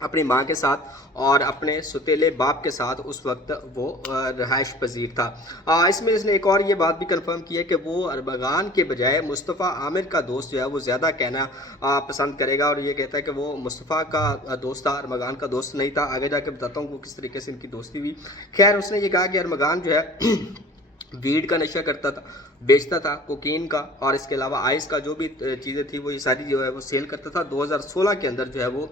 اپنی ماں کے ساتھ اور اپنے ستیلے باپ کے ساتھ اس وقت وہ رہائش پذیر تھا۔ اس میں اس نے ایک اور یہ بات بھی کنفرم کی ہے کہ وہ ارمغان کے بجائے مصطفیٰ عامر کا دوست جو ہے وہ زیادہ کہنا پسند کرے گا، اور یہ کہتا ہے کہ وہ مصطفیٰ کا دوست تھا، ارمغان کا دوست نہیں تھا۔ آگے جا کے بتاتا ہوں وہ کس طریقے سے ان کی دوستی ہوئی۔ خیر اس نے یہ کہا کہ ارمغان جو ہے ویڈ کا نشہ کرتا تھا، بیچتا تھا، کوکین کا اور اس کے علاوہ آئس کا جو بھی چیزیں تھی وہ یہ ساری جو ہے وہ سیل کرتا تھا۔ 2016 کے اندر جو ہے وہ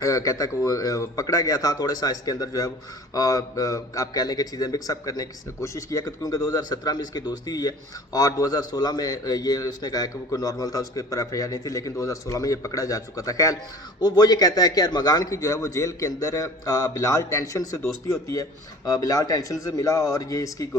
کہتا ہے کہ وہ پکڑا گیا تھا، تھوڑا سا اس کے اندر جو ہے وہ آپ کہہ لیں کہ چیزیں مکس اپ کرنے کی اس نے کوشش کیا، کیونکہ 2017 میں اس کی دوستی ہوئی ہے اور 2016 میں یہ اس نے کہا کہ وہ کوئی نارمل تھا، اس کے اوپر ایف آئی آر نہیں تھی، لیکن 2016 میں یہ پکڑا جا چکا تھا۔ خیر وہ یہ کہتا ہے کہ ارمغان کی جو ہے وہ جیل کے اندر بلال ٹینشن سے دوستی ہوتی ہے، بلال ٹینشن سے ملا اور یہ اس کی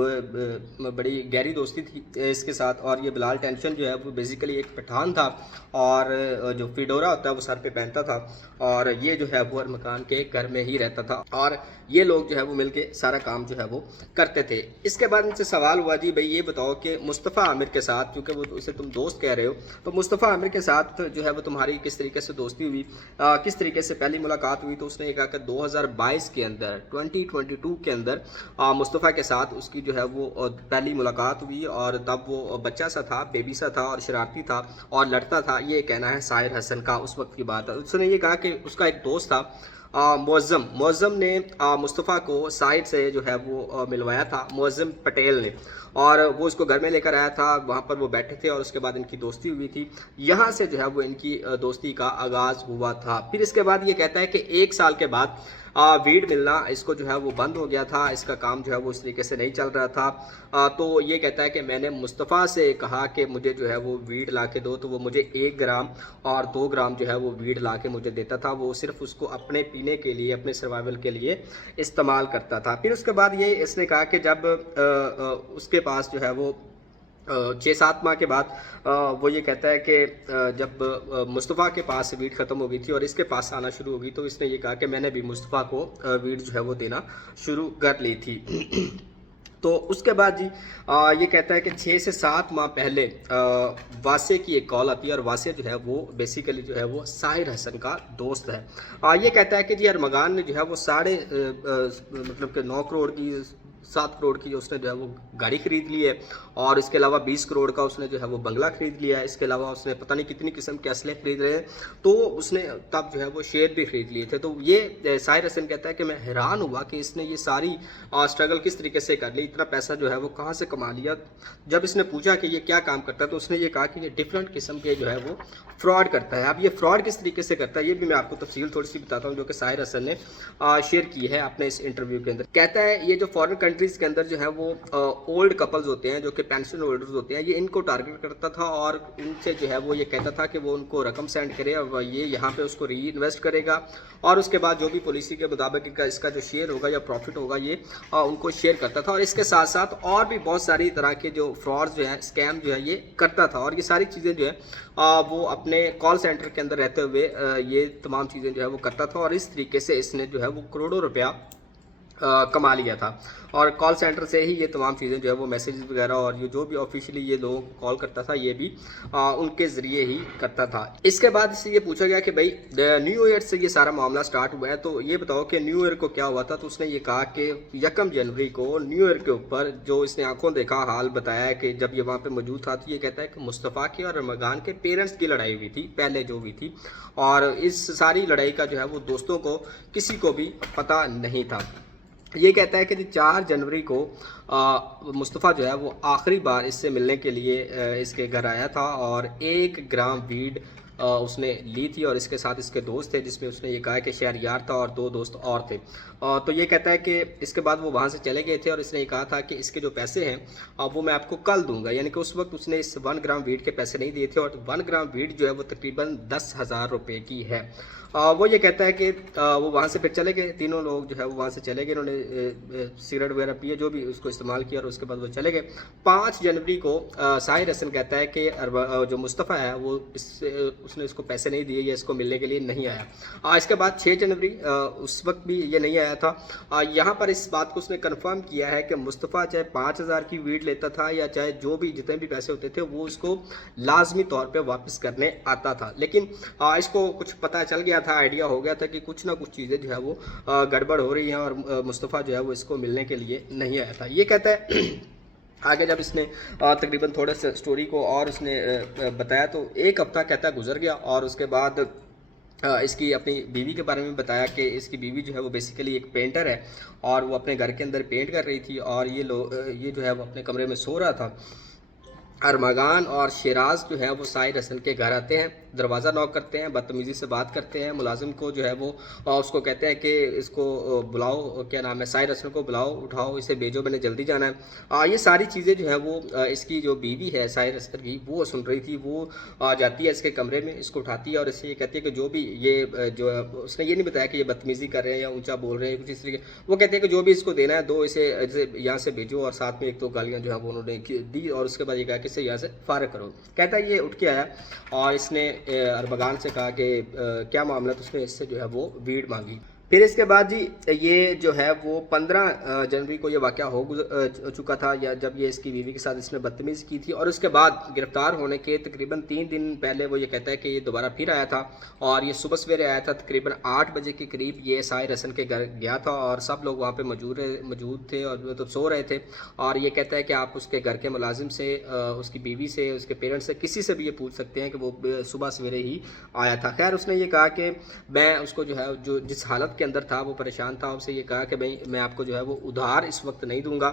بڑی گہری دوستی تھی اس کے ساتھ، اور یہ بلال ٹینشن جو ہے وہ بیسیکلی ایک پٹھان تھا اور جو فیڈورا ہوتا ہے وہ سر پہ پہنتا تھا، اور یہ جو ہے وہ ارمغان کے گھر میں ہی رہتا تھا اور یہ لوگ جو ہے وہ مل کے سارا کام جو ہے وہ کرتے تھے۔ اس کے بعد ان سے سوال ہوا جی بھائی یہ بتاؤ کہ مصطفیٰ عامر کے ساتھ، کیونکہ وہ اسے تم دوست کہہ رہے ہو، تو مصطفیٰ عامر کے ساتھ جو ہے وہ تمہاری کس طریقے سے دوستی ہوئی، کس طریقے سے پہلی ملاقات ہوئی؟ تو اس نے یہ کہا کہ 2022 کے اندر 2022 کے اندر مصطفیٰ کے ساتھ اس کی جو ہے وہ پہلی ملاقات ہوئی، اور تب وہ بچہ سا تھا، بیبی سا تھا اور شرارتی تھا اور لڑتا تھا۔ یہ کہنا ہے ساحر حسن کا، اس وقت کی بات ہے۔ اس نے یہ کہا کہ اس کا ایک دوست تھا معظم نے مصطفیٰ کو ساحر سے جو ہے وہ ملوایا تھا، معظم پٹیل نے، اور وہ اس کو گھر میں لے کر آیا تھا، وہاں پر وہ بیٹھے تھے اور اس کے بعد ان کی دوستی ہوئی تھی۔ یہاں سے جو ہے وہ ان کی دوستی کا آغاز ہوا تھا۔ پھر اس کے بعد یہ کہتا ہے کہ 1 سال کے بعد ویڈ ملنا اس کو جو ہے وہ بند ہو گیا تھا، اس کا کام جو ہے وہ اس طریقے سے نہیں چل رہا تھا۔ تو یہ کہتا ہے کہ میں نے مصطفیٰ سے کہا کہ مجھے جو ہے وہ ویڈ لا کے دو، تو وہ مجھے 1 گرام اور 2 گرام جو ہے وہ ویڈ لا کے مجھے دیتا تھا، وہ صرف اس کو اپنے پینے کے لیے، اپنے سروائیول کے لیے استعمال کرتا تھا۔ پھر اس کے بعد یہ اس نے کہا کہ جب اس کے پاس جو ہے وہ 6-7 ماہ کے بعد وہ یہ کہتا ہے کہ جب مصطفیٰ کے پاس ویڈ ختم ہو گئی تھی اور اس کے پاس آنا شروع ہو گئی، تو اس نے یہ کہا کہ میں نے بھی مصطفیٰ کو ویڈ جو ہے وہ دینا شروع کر لی تھی۔ تو اس کے بعد جی یہ کہتا ہے کہ 6 سے 7 ماہ پہلے واسع کی ایک کال آتی ہے، اور واسع جو ہے وہ بیسیکلی جو ہے وہ ساحر حسن کا دوست ہے۔ یہ کہتا ہے کہ جی ارمغان نے جو ہے وہ مطلب کہ 9 کروڑ کی 7 کروڑ کی اس نے جو ہے وہ گاڑی خرید لی ہے، اور اس کے علاوہ 20 کروڑ کا اس نے جو ہے وہ بنگلہ خرید لیا ہے، اس کے علاوہ اس نے پتہ نہیں کتنی قسم کے اسلحے خرید رہے ہیں، تو اس نے تب جو ہے وہ شیئر بھی خرید لیے تھے۔ تو یہ ساحر حسن کہتا ہے کہ میں حیران ہوا کہ اس نے یہ ساری اسٹرگل کس طریقے سے کر لی، اتنا پیسہ جو ہے وہ کہاں سے کما لیا۔ جب اس نے پوچھا کہ یہ کیا کام کرتا ہے، تو اس نے یہ کہا کہ یہ ڈفرینٹ قسم کے جو ہے وہ فراڈ کرتا ہے۔ اب یہ فراڈ کس طریقے سے کرتا ہے یہ بھی میں آپ کو تفصیل تھوڑی سی بتاتا ہوں، جو کہ ساحر حسن نے شیئر کی ہے اپنے اس انٹرویو کے اندر۔ کہتا ہے یہ جو فارن کنٹریز کے اندر جو ہے وہ اولڈ کپلز ہوتے ہیں جو کہ پینشن ہولڈرز ہوتے ہیں، یہ ان کو ٹارگٹ کرتا تھا اور ان سے جو ہے وہ یہ کہتا تھا کہ وہ ان کو رقم سینڈ کرے اور یہ یہاں پہ اس کو ری انویسٹ کرے گا، اور اس کے بعد جو بھی پالیسی کے مطابق اس کا جو شیئر ہوگا یا پروفٹ ہوگا یہ ان کو شیئر کرتا تھا، اور اس کے ساتھ ساتھ اور بھی بہت ساری طرح کے جو فراڈ جو ہیں، اسکیم جو ہے یہ کرتا تھا، اور یہ ساری چیزیں جو ہے وہ اپنے کال سینٹر کے اندر رہتے ہوئے یہ تمام چیزیں جو ہے وہ کرتا تھا، اور اس طریقے سے اس نے جو ہے وہ کروڑوں روپیہ کما لیا تھا، اور کال سینٹر سے ہی یہ تمام چیزیں جو ہے وہ میسیجز وغیرہ اور یہ جو بھی آفیشلی یہ لوگ کال کرتا تھا یہ بھی ان کے ذریعے ہی کرتا تھا۔ اس کے بعد اس سے یہ پوچھا گیا کہ بھائی نیو ایئر سے یہ سارا معاملہ سٹارٹ ہوا ہے، تو یہ بتاؤ کہ نیو ایئر کو کیا ہوا تھا؟ تو اس نے یہ کہا کہ 1 جنوری کو نیو ایئر کے اوپر جو اس نے آنکھوں دیکھا حال بتایا ہے کہ جب یہ وہاں پہ موجود تھا، تو یہ کہتا ہے کہ مصطفیٰ کی اور ارمغان کے پیرنٹس کی لڑائی ہوئی تھی پہلے جو ہوئی تھی، اور اس ساری لڑائی کا جو ہے وہ دوستوں کو کسی کو بھی پتہ نہیں تھا۔ یہ کہتا ہے کہ 4 جنوری کو مصطفیٰ جو ہے وہ آخری بار اس سے ملنے کے لیے اس کے گھر آیا تھا، اور 1 گرام ویڈ اس نے لی تھی، اور اس کے ساتھ اس کے دوست تھے، جس میں اس نے یہ کہا کہ شہریار تھا اور 2 دوست اور تھے۔ تو یہ کہتا ہے کہ اس کے بعد وہ وہاں سے چلے گئے تھے، اور اس نے یہ کہا تھا کہ اس کے جو پیسے ہیں وہ میں آپ کو کل دوں گا، یعنی کہ اس وقت اس نے اس 1 گرام ویڈ کے پیسے نہیں دیے تھے، اور 1 گرام ویڈ جو ہے وہ تقریباً 10,000 روپے کی ہے۔ وہ یہ کہتا ہے کہ وہ وہاں سے پھر چلے گئے، تینوں لوگ جو ہے وہ وہاں سے چلے گئے، انہوں نے سگریٹ وغیرہ پیے جو بھی اس کو استعمال کیا، اور اس کے بعد وہ چلے گئے۔ 5 جنوری کو ساحر حسن کہتا ہے کہ جو مصطفیٰ ہے وہ اس نے اس کو پیسے نہیں دیے یا اس کو ملنے کے لیے نہیں آیا۔ اس کے بعد 6 جنوری اس وقت بھی یہ نہیں آیا تھا۔ یہاں پر اس بات کو اس نے کنفرم کیا ہے کہ مصطفیٰ چاہے 5,000 کی ویڈ لیتا تھا یا چاہے جو بھی جتنے بھی پیسے ہوتے تھے وہ اس کو لازمی طور پہ واپس کرنے آتا تھا، لیکن اس کو کچھ پتہ چل گیا تھا, آئیڈیا ہو گیا تھا کہ کچھ نہ کچھ چیزیں جو ہے وہ گڑبڑ ہو رہی ہیں اور مصطفیٰ جو ہے وہ اس کو ملنے کے لیے نہیں آیا تھا. یہ کہتا ہے آگے جب اس نے تقریباً تھوڑے سے سٹوری کو اور اس نے بتایا تو ایک ہفتہ کہتا ہے گزر گیا, اور اس کے بعد اس کی اپنی بیوی کے بارے میں بتایا کہ اس کی بیوی جو ہے وہ بیسیکلی ایک پینٹر ہے اور وہ اپنے گھر کے اندر پینٹ کر رہی تھی, اور یہ جو ہے وہ اپنے کمرے میں سو رہا تھا. ارمغان اور شیراز جو ہے وہ ساحر حسن کے گھر آتے ہیں, دروازہ نوک کرتے ہیں, بدتمیزی سے بات کرتے ہیں. ملازم کو جو ہے وہ اس کو کہتے ہیں کہ اس کو بلاؤ, کیا نام ہے, ساحر حسن کو بلاؤ, اٹھاؤ, اسے بھیجو, میں نے جلدی جانا ہے. یہ ساری چیزیں جو ہیں وہ اس کی جو بیوی ہے ساحر حسن کی وہ سن رہی تھی. وہ جاتی ہے اس کے کمرے میں, اس کو اٹھاتی ہے اور اسے یہ کہتی ہے کہ جو بھی یہ جو اس نے یہ نہیں بتایا کہ یہ بدتمیزی کر رہے ہیں یا اونچا بول رہے ہیں کچھ اس طریقے. وہ کہتے ہیں کہ جو بھی اس کو دینا ہے دو, اسے یہاں سے بھیجو, اور ساتھ میں ایک دو گالیاں جو ہیں وہ انہوں نے دی, اور اس کے بعد یہ کہا کہ اسے یہاں سے فارغ کرو. کہتا ہے یہ اٹھ کے آیا اور اس نے ارمغان سے کہا کہ کیا معاملہ, تو اس نے اس سے جو ہے وہ ویڈ مانگی. پھر اس کے بعد جی یہ جو ہے وہ 15 جنوری کو یہ واقعہ ہو چکا تھا, یا جب یہ اس کی بیوی کے ساتھ اس نے بدتمیزی کی تھی, اور اس کے بعد گرفتار ہونے کے تقریباً 3 دن پہلے وہ یہ کہتا ہے کہ یہ دوبارہ پھر آیا تھا, اور یہ صبح سویرے آیا تھا تقریباً 8 بجے کے قریب. یہ ساحر حسن کے گھر گیا تھا اور سب لوگ وہاں پہ موجود تھے اور مطلب سو رہے تھے, اور یہ کہتا ہے کہ آپ اس کے گھر کے ملازم سے, اس کی بیوی سے, اس کے پیرنٹس سے, کسی سے بھی یہ پوچھ سکتے ہیں کہ وہ صبح سویرے ہی آیا تھا. خیر اس نے یہ کہا کہ میں اس کو جو ہے جو جس حالت کے اندر تھا وہ پریشان تھا, اسے یہ کہا کہ بھائی میں آپ کو جو ہے وہ ادھار اس وقت نہیں دوں گا,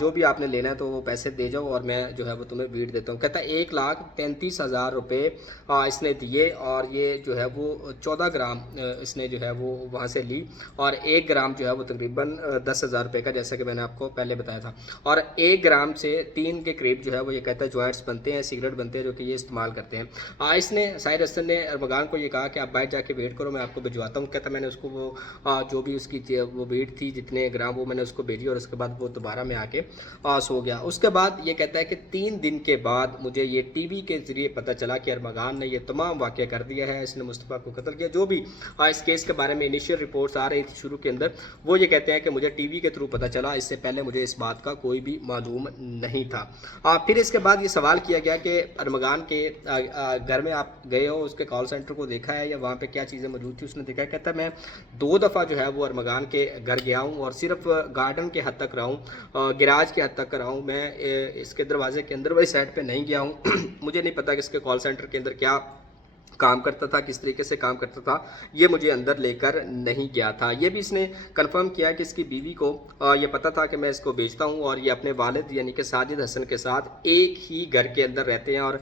جو بھی آپ نے لینا ہے تو وہ پیسے دے جاؤ اور میں جو ہے وہ تمہیں ویٹ دیتا ہوں. کہتا ہے 1,35,000 روپے اس نے دیے, اور یہ جو ہے وہ 14 گرام اس نے جو ہے وہ وہاں سے لی, اور 1 گرام جو ہے وہ تقریباً 10,000 روپے کا, جیسا کہ میں نے آپ کو پہلے بتایا تھا. اور 1 گرام سے 3 کے قریب جو ہے وہ یہ کہتا ہے جوائنٹس بنتے ہیں, سگریٹ بنتے ہیں, جو کہ یہ استعمال کرتے ہیں. اس نے ساحر حسن نے ارمغان کو یہ کہا کہ آپ باہر جا کے ویٹ کرو, میں آپ کو بھجواتا ہوں. کہتا میں نے اس کو وہ جو بھی اس کی وہ ویٹ تھی جتنے گرام وہ میں نے اس کو بھیجی, اور اس کے بعد وہ دوبارہ میں آ کے سو گیا. اس کے بعد یہ کہتا ہے کہ 3 دن کے بعد مجھے یہ ٹی وی کے ذریعے پتہ چلا کہ ارمغان نے یہ تمام واقعہ کر دیا ہے, اس نے مصطفیٰ کو قتل کیا. جو بھی اس کیس کے بارے میں انیشیل رپورٹس آ رہی تھی شروع کے اندر, وہ یہ کہتے ہیں کہ مجھے ٹی وی کے تھرو پتہ چلا, اس سے پہلے مجھے اس بات کا کوئی بھی معلوم نہیں تھا. پھر اس کے بعد یہ سوال کیا گیا کہ ارمغان کے گھر میں آپ گئے ہو, اس کے کال سینٹر کو دیکھا ہے یا وہاں پہ کیا چیزیں موجود تھی, اس نے دیکھا. کہتا ہے میں 2 دفعہ جو ہے وہ ارمغان کے گھر گیا ہوں, اور صرف گارڈن کے حد تک رہا ہوں, گراج کے حد تک رہا ہوں, میں اس کے دروازے کے اندر والی سائڈ پہ نہیں گیا ہوں. مجھے نہیں پتا کہ اس کے کال سینٹر کے اندر کیا کام کرتا تھا, کس طریقے سے کام کرتا تھا, یہ مجھے اندر لے کر نہیں گیا تھا. یہ بھی اس نے کنفرم کیا کہ اس کی بیوی کو یہ پتا تھا کہ میں اس کو بیچتا ہوں, اور یہ اپنے والد یعنی کہ ساجد حسن کے ساتھ ایک ہی گھر کے اندر رہتے ہیں. اور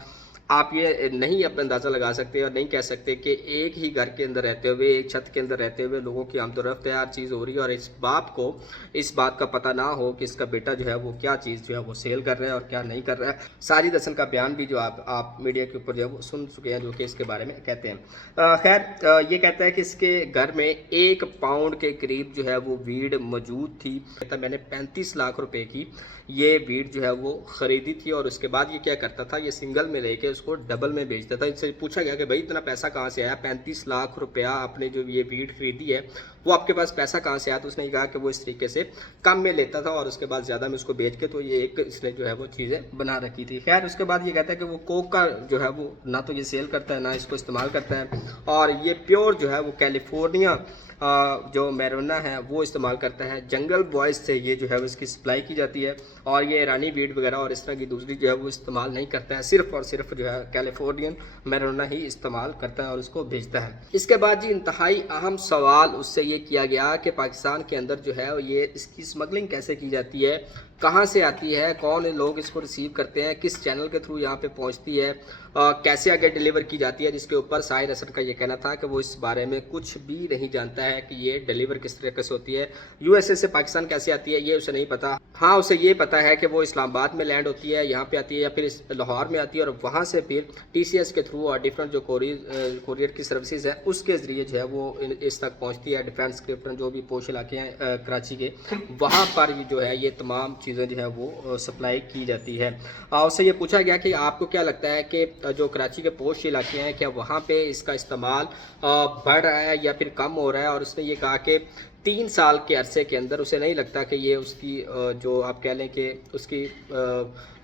آپ یہ نہیں اپنا اندازہ لگا سکتے اور نہیں کہہ سکتے کہ ایک ہی گھر کے اندر رہتے ہوئے, ایک چھت کے اندر رہتے ہوئے لوگوں کی آمد و رفت ہے, ہر چیز ہو رہی ہے, اور اس باپ کو اس بات کا پتہ نہ ہو کہ اس کا بیٹا جو ہے وہ کیا چیز جو ہے وہ سیل کر رہا ہے اور کیا نہیں کر رہا ہے. ساجد حسن کا بیان بھی جو آپ میڈیا کے اوپر جو ہے وہ سن چکے ہیں, جو کہ اس کے بارے میں کہتے ہیں. خیر یہ کہتا ہے کہ اس کے گھر میں 1 پاؤنڈ کے قریب جو ہے وہ ویڈ موجود تھی. کہتا ہے میں نے 35 لاکھ روپے کی یہ ویڈ جو ہے وہ خریدی تھی, اور اس کے بعد یہ کیا کرتا تھا, یہ سنگل میں لے کے اس کو ڈبل میں بیچتا تھا. اس سے پوچھا گیا کہ بھائی اتنا پیسہ کہاں سے آیا, 35 لاکھ روپیہ آپ نے جو یہ ویڈ خریدی ہے وہ آپ کے پاس پیسہ کہاں سے آیا. تو اس نے کہا کہ وہ اس طریقے سے کم میں لیتا تھا اور اس کے بعد زیادہ میں اس کو بیچ کے, تو یہ ایک اس نے جو ہے وہ چیزیں بنا رکھی تھی. خیر اس کے بعد یہ کہتا ہے کہ وہ کوک کا جو ہے وہ نہ تو یہ سیل کرتا ہے نہ اس کو استعمال کرتا ہے, اور یہ پیور جو ہے وہ کیلیفورنیا جو میرونا ہے وہ استعمال کرتا ہے. جنگل بوائز سے یہ جو ہے وہ اس کی سپلائی کی جاتی ہے, اور یہ ایرانی ویڈ وغیرہ اور اس طرح کی دوسری جو ہے وہ استعمال نہیں کرتا ہے, صرف اور صرف جو ہے کیلیفورنین میرونا ہی استعمال کرتا ہے اور اس کو بھیجتا ہے. اس کے بعد جی انتہائی اہم سوال اس سے یہ کیا گیا کہ پاکستان کے اندر جو ہے یہ اس کی اسمگلنگ کیسے کی جاتی ہے, کہاں سے آتی ہے, کون لوگ اس کو ریسیو کرتے ہیں, کس چینل کے تھرو یہاں پہ پہنچتی ہے, کیسے آگے ڈیلیور کی جاتی ہے. جس کے اوپر ساحر حسن کا یہ کہنا تھا کہ وہ اس بارے میں کچھ بھی نہیں جانتا ہے کہ یہ ڈیلیور کس طریقے سے ہوتی ہے, USA سے پاکستان کیسے آتی ہے یہ اسے نہیں پتا. ہاں اسے یہ پتا ہے کہ وہ اسلام آباد میں لینڈ ہوتی ہے, یہاں پہ آتی ہے, یا پھر لاہور میں آتی ہے, اور وہاں سے پھر TCS کے تھرو اور ڈفرینٹ جو کوریئر کی سروسز ہیں اس کے ذریعے جو ہے وہ اس تک پہنچتی ہے. ڈیفینس کے جو بھی پوش علاقے ہیں کراچی کے, وہاں پر جو ہے یہ تمام چیزیں جو ہے وہ سپلائی کی جاتی ہے. اس سے یہ پوچھا گیا کہ آپ کو کیا لگتا ہے کہ جو کراچی کے پوش علاقے ہیں کیا وہاں پہ اس کا استعمال بڑھ رہا ہے یا پھر کم ہو رہا ہے, اور اس نے یہ کہا کہ 3 سال کے عرصے کے اندر اسے نہیں لگتا کہ یہ اس کی جو آپ کہہ لیں کہ اس کی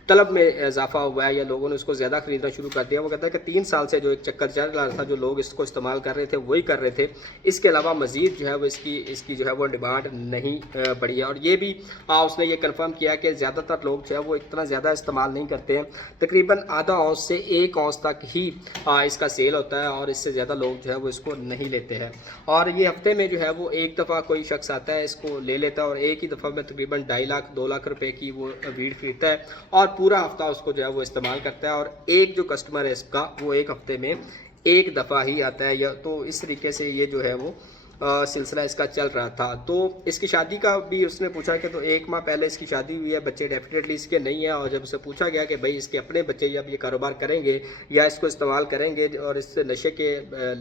طلب میں اضافہ ہوا ہے یا لوگوں نے اس کو زیادہ خریدنا شروع کر دیا. وہ کہتا ہے کہ 3 سال سے جو ایک چکر چل رہا تھا، جو لوگ اس کو استعمال کر رہے تھے وہی کر رہے تھے، اس کے علاوہ مزید جو ہے وہ اس کی جو ہے وہ ڈیمانڈ نہیں بڑھی ہے. اور یہ بھی اس نے یہ کنفرم کیا کہ زیادہ تر لوگ جو ہے وہ اتنا زیادہ استعمال نہیں کرتے ہیں، تقریباً آدھا اونس سے 1 اونس تک ہی اس کا سیل ہوتا ہے، اور اس سے زیادہ لوگ جو ہے وہ اس کو نہیں لیتے ہیں. اور یہ ہفتے میں جو ہے وہ ایک دفعہ کوئی شخص آتا ہے، اس کو لے لیتا ہے، اور ایک ہی دفعہ میں تقریباً 2.5 لاکھ 2 لاکھ روپے کی وہ ویڈ خریدتا ہے، اور پورا ہفتہ اس کو جو ہے وہ استعمال کرتا ہے. اور ایک جو کسٹمر ہے اس کا، وہ ایک ہفتے میں ایک دفعہ ہی آتا ہے. تو اس طریقے سے یہ جو ہے وہ سلسلہ اس کا چل رہا تھا. تو اس کی شادی کا بھی اس نے پوچھا کہ تو 1 ماہ پہلے اس کی شادی ہوئی ہے، بچے ڈیفینیٹلی اس کے نہیں ہیں. اور جب اسے پوچھا گیا کہ بھائی اس کے اپنے بچے یا یہ کاروبار کریں گے یا اس کو استعمال کریں گے اور اس سے نشے کے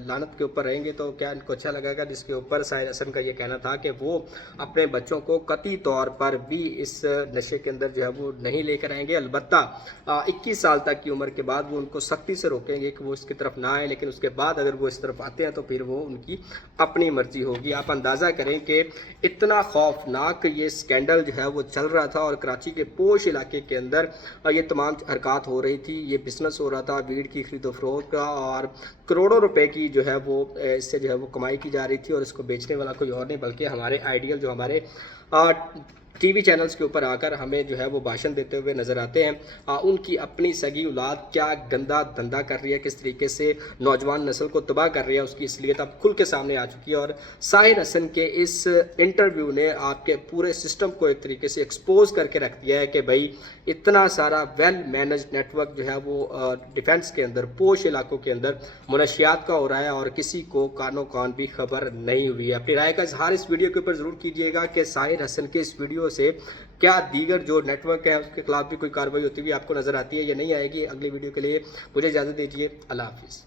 لعنت کے اوپر رہیں گے، تو کیا ان کو اچھا لگے گا؟ جس کے اوپر ساحر حسن کا یہ کہنا تھا کہ وہ اپنے بچوں کو قطعی طور پر بھی اس نشے کے اندر جو ہے وہ نہیں لے کر آئیں گے. البتہ 21 سال تک کی عمر کے بعد وہ ان کو سختی سے روکیں گے کہ وہ اس کی طرف نہ آئیں، لیکن اس کے بعد اگر وہ اس طرف آتے ہیں تو پھر وہ ان کی اپنی مرضی ہوگی. آپ اندازہ کریں کہ اتنا خوفناک یہ سکینڈل جو ہے وہ چل رہا تھا، اور کراچی کے پوش علاقے کے اندر یہ تمام حرکات ہو رہی تھی، یہ بزنس ہو رہا تھا ویڈ کی خرید و فروخت کا، اور کروڑوں روپے کی جو ہے وہ اس سے جو ہے وہ کمائی کی جا رہی تھی. اور اس کو بیچنے والا کوئی اور نہیں بلکہ ہمارے آئیڈیل جو ہمارے ٹی وی چینلز کے اوپر آ کر ہمیں جو ہے وہ بھاشن دیتے ہوئے نظر آتے ہیں. ان کی اپنی سگی اولاد کیا گندا دھندا کر رہی ہے، کس طریقے سے نوجوان نسل کو تباہ کر رہی ہے، اس کی اصلیت اب کھل کے سامنے آ چکی ہے. اور ساحر حسن کے اس انٹرویو نے آپ کے پورے سسٹم کو ایک طریقے سے ایکسپوز کر کے رکھ دیا ہے کہ بھائی اتنا سارا ویل مینجڈ نیٹ ورک جو ہے وہ ڈیفنس کے اندر، پوش علاقوں کے اندر منشیات کا ہو رہا ہے، اور کسی کو کانوں کان بھی خبر نہیں ہوئی ہے. اپنی رائے کا اظہار اس ویڈیو کے اوپر ضرور کیجیے گا کہ ساحر حسن کے اس ویڈیو سے کیا دیگر جو نیٹ ورک ہے اس کے خلاف بھی کوئی کارروائی ہوتی ہوئی آپ کو نظر آتی ہے یا نہیں آئے گی. اگلی ویڈیو کے لیے مجھے اجازت دیجیے. اللہ حافظ.